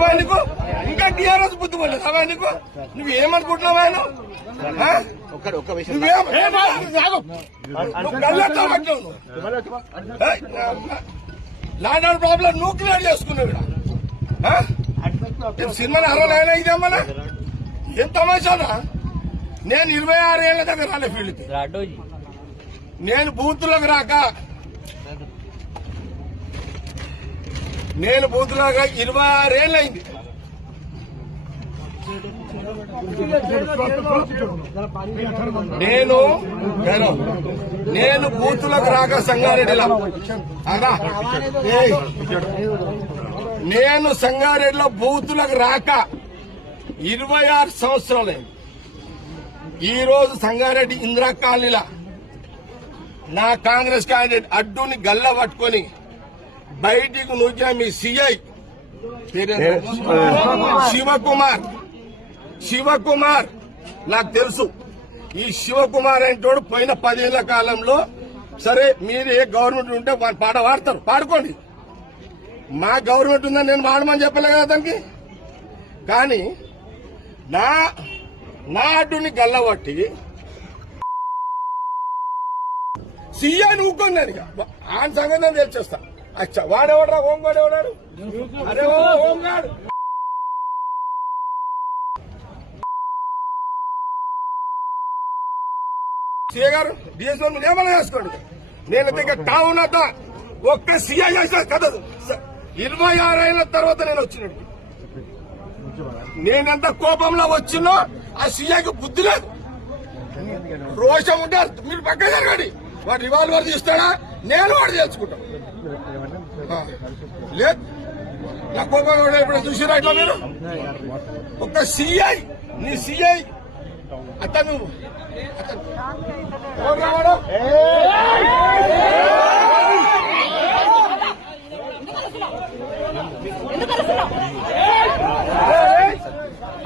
రావా నీకు ఇంకా టీఆర్ఎస్ బుద్ధి పోలేదు రావా నీకు నువ్వేమనుకుంటున్నావా ల్యాండ్ ఆర్డర్ ప్రాబ్లం నువ్వు క్లియర్ చేసుకున్నావు ఇక్కడ సినిమాని అరవైనా ఇదేమన్నా ఏం తమాషానా నేను 26 ఏళ్ల దగ్గర రాలే ఫీల్డ్కి నేను బూత్లోకి రాక 26 ఏళ్ళు అయింది నేను బూత్లోకి రాక సంగారెడ్డిలో నేను సంగారెడ్డిలో బూత్లకు రాక 26 సంవత్సరాలైంది. ఈ రోజు సంగారెడ్డి ఇందిరా కాలనీలా నా కాంగ్రెస్ క్యాండిడేట్ అడ్డుని గల్ల పట్టుకొని బయటికి నూకిన మీ సిఐ శివకుమార్ నాకు తెలుసు. ఈ శివకుమార్ అంటోడు పోయిన 10 ఏళ్ల కాలంలో సరే మీరు ఏ గవర్నమెంట్ ఉంటే పాట పాడతారు పాడుకోండి. మా గవర్నమెంట్ ఉందని నేను పాడమని చెప్పలే కదా దానికి. కానీ నా అడ్డుని గల్లబట్టి సీఐ ఊక్కుందని ఆయన సంగతి నేను తెలిచేస్తా. అచ్చా వాడెవడరా హోంగాడు ఎవడాడు? అరే హోంగాడు సీఐ గారు డిఎస్ఓ ఏమైనా చేసుకోండి. నేను దగ్గర టౌన్ అంతా ఒక్క సీఐ చేసా కదా 26 ఏళ్ల తర్వాత నేను వచ్చినట్టు. నేనెంత కోపంలో వచ్చినో ఆ సీఐకి బుద్ధి లేదు, రోషం ఉంటారు. మీరు పక్క జరగండి. వాడు రివాల్వర్ తీస్తాడా నేను వాడు తెలుసుకుంటాను. లేదు నా కోపం ఇప్పుడు చూసిరా ఇట్లా మీరు ఒక్క సీఐ నీ సీఐ అతను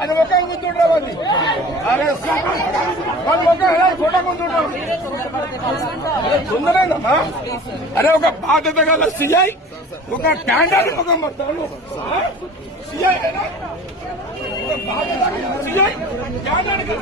అది ఒక ముందుండేవాడి తొందరేనమ్మా. అరే ఒక బాధ్యత గల సీఐ ఒక క్యాండిడేట్ ఒక సీఐ సీఐ క్యాండిడేట్